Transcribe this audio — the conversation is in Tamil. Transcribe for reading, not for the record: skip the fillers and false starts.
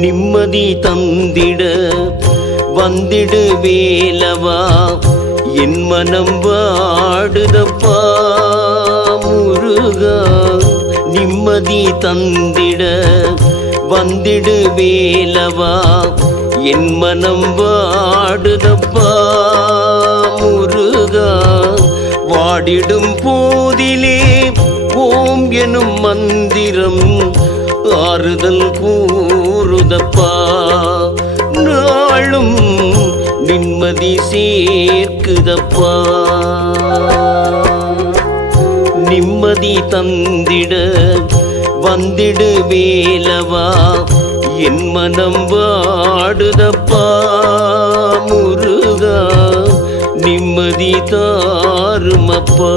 நிம்மதி தந்திட வந்திடு வேலவா என் மனம் வாடுதப்பா முருகா. நிம்மதி தந்திட வந்திடு வேலவா என் மனம் வாடுதப்பா முருகா. வாடிடும் போதிலே ஓம் எனும் மந்திரம் ஆறுதல் கூறுதப்பா. நாளும் நிம்மதி சேர்க்குதப்பா. நிம்மதி தந்திட வந்திடு வேலவா என் மனம் வாடுதப்பா முருகா. நிம்மதி தாருமப்பா.